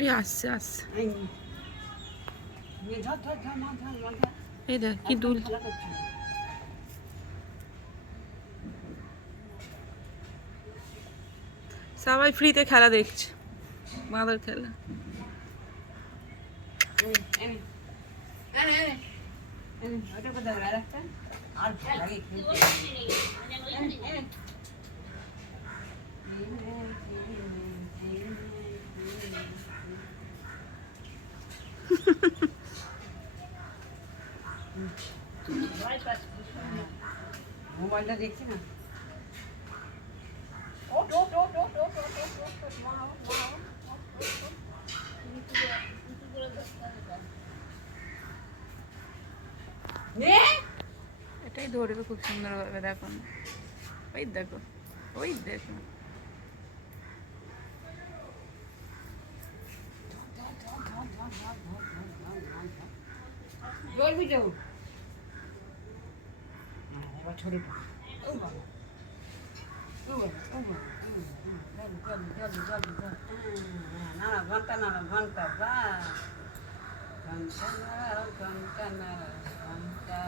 এই আসছে আসছে, এই দেখ কি দুল। সবাই ফ্রিতে খেলা দেখছে, বাঁদর খেলা। মোবাইলটা দেখছি না। এটাই ধরবে খুব সুন্দরভাবে, দেখো না, ওই দেখো, ওই দেখো। জ্বলবি তো এবার ছড়ে ও বাবা, ও বাবা, ও বাবা, নাড়া ঘন্টা, নাড়া ঘন্টা, বা ঘন্টা নাড়া, ঘন্টা নাড়া, ঘন্টা।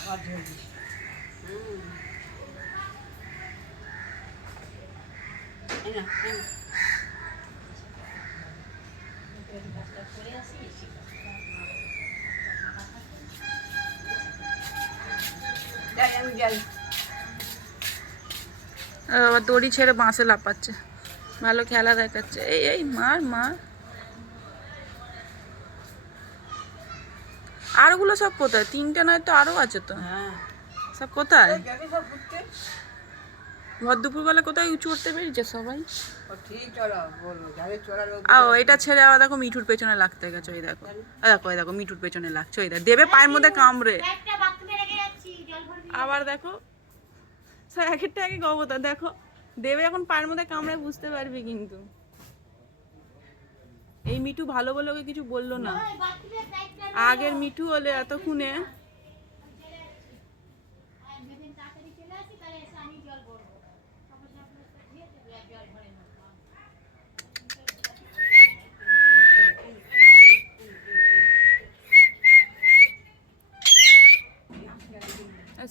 আবার জ্বলবি। এই না, এই না। যাই আমি যাই। আবার দড়ি ছেড়ে বাঁশে লাপাচ্ছে, ভালো খেলা দেখাচ্ছে। এই এই মার মার। আরগুলো সব কোথায়? তিনটে নয় তো, আরো আছে তো। হ্যাঁ, সব কোথায়? যাবি সব ঘুরতে? ভর দুপুরবেলা কোথায় উঁচু উঠতে পেরেছে সবাই। ও ঠিক চলো, বলবো যাদের চড়ার লোক। এটা ছেড়ে আবার দেখো মিঠুর পেছনে লাগতে গেছে, ওই দেখো, ওই দেখো, ওই দেখো মিঠুর পেছনে লাগছে, ওই দেখো দেবে পায়ের মধ্যে কামড়ে। আবার দেখো, সব এক একটা আগে গবতা দেখো, দেবে এখন পায়ের মধ্যে কামড়ে বুঝতে পারবি কিন্তু। এই মিঠু ভালো বলে ওকে কিছু বললো না, আগের মিঠু হলে এতক্ষণে।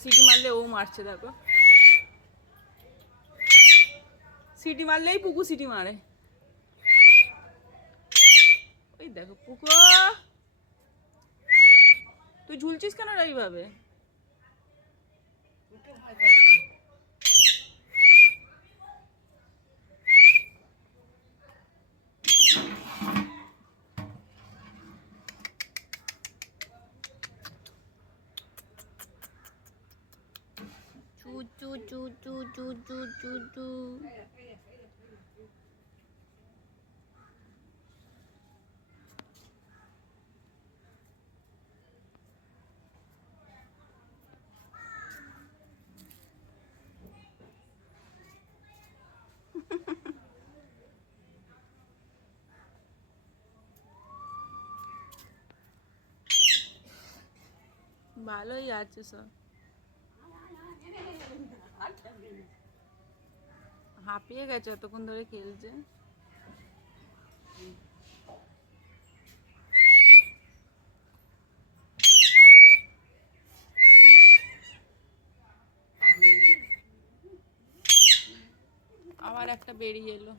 সিটি মারলে ও মারছে দেখো, সিটি মারলেই পুকু সিটি মারে, ওই দেখো পুকু। তুই ঝুলছিস কেন এইভাবে? চু চু চু চু চু চু চু চু। ভালোই আছে সব, হাঁপিয়ে গেছে এতক্ষণ ধরে খেলছে। আবার একটা বেরিয়ে এলো।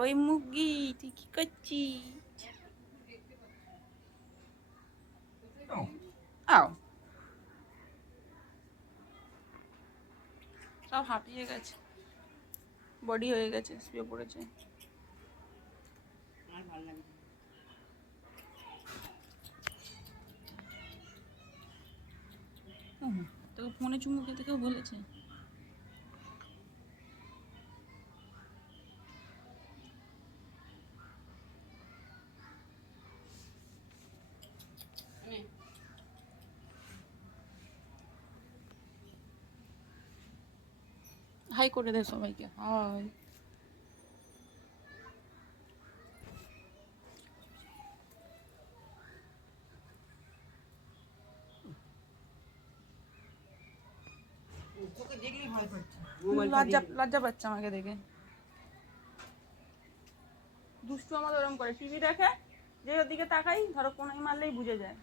ওই মুগি তুই কি করছিস? আও, সব হাঁপিয়ে গেছে, বডি হয়ে গেছে, শুয়ে পড়েছে। আর ভালো লাগে। ও মা, তোকে ফোনে চুমু খেতে কেউ বলেছে? হাই করে দে সবাইকে, হাই। তোকে দেখলেই ভয় পাচ্ছে। লজ্জা লজ্জা পাচ্ছে আমাকে দেখে। দুষ্টু আমাদের ওরম করে, টিভি দেখে, যে ওর দিকে তাকাই ধরো কোনায় মারলেই বুঝে যায়।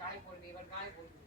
গায়ে পড়বে, এবার গায়ে পড়বে।